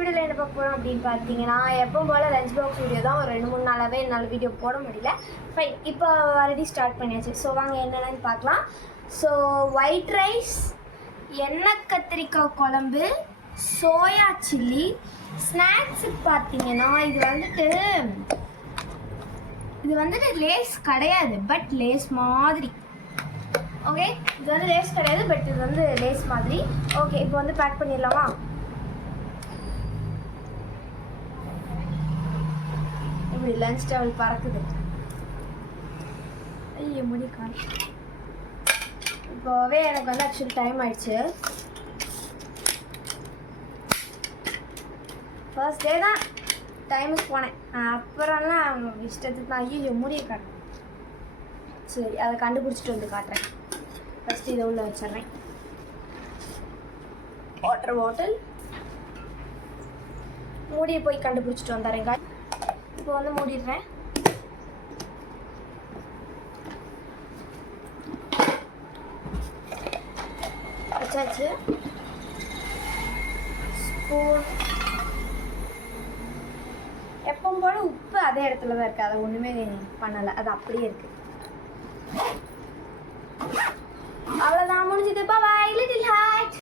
வீடியோவில் என்ன பார்க்க போகிறோம் அப்படின்னு பார்த்தீங்கன்னா எப்பவும் போல் லஞ்ச் பாக்ஸ் வீடியோ தான். ஒரு 2-3 நாளாகவே என்னால் வீடியோ போட முடியல. ஃபைன், இப்போ ஆல்ரெடி ஸ்டார்ட் பண்ணியாச்சு. ஸோ வாங்க என்னென்னு பார்க்கலாம். ஸோ ஒயிட் ரைஸ், எண்ணெய் கத்திரிக்காய் குழம்பு, சோயா சில்லி. ஸ்நாக்ஸுக்கு பார்த்தீங்கன்னா இது வந்துட்டு லேஸ் கிடையாது, பட் லேஸ் மாதிரி. ஓகே, இது வந்து லேஸ் கிடையாது, பட் இது வந்து லேஸ் மாதிரி. ஓகே, இப்போ வந்து பேக் பண்ணிடலாமா? இப்படி லஞ்ச் டேபிள் பறக்குது. ஐயோ முடிக்கான். இப்போவே எனக்கு வந்து ஆக்சுவலி டைம் ஆயிடுச்சு. ஃபர்ஸ்ட் டே தான் டைமுக்கு போனேன். அப்புறம்லாம் இஷ்டத்துக்கு நான் ஐயோ முடிய காட்டுறேன். சரி, அதை கண்டுபிடிச்சிட்டு வந்து காட்டுறேன். ஃபஸ்ட்டு இதை உள்ள வச்சிட்றேன். வாட்டர் பாட்டில் மூடியை போய் கண்டுபிடிச்சிட்டு வந்துடுறேங்க. இப்போ வந்து மூடிடுறேன். வச்சாச்சு. ஸ்பூன் எப்பவும் போல உப்பு அதே இடத்துல தான் இருக்குது. அதை ஒன்றுமே பண்ணலை, அது அப்படியே இருக்குது. அவ்வளோதான், முடிஞ்சது. பாய் லிட்டில் ஹார்ட்.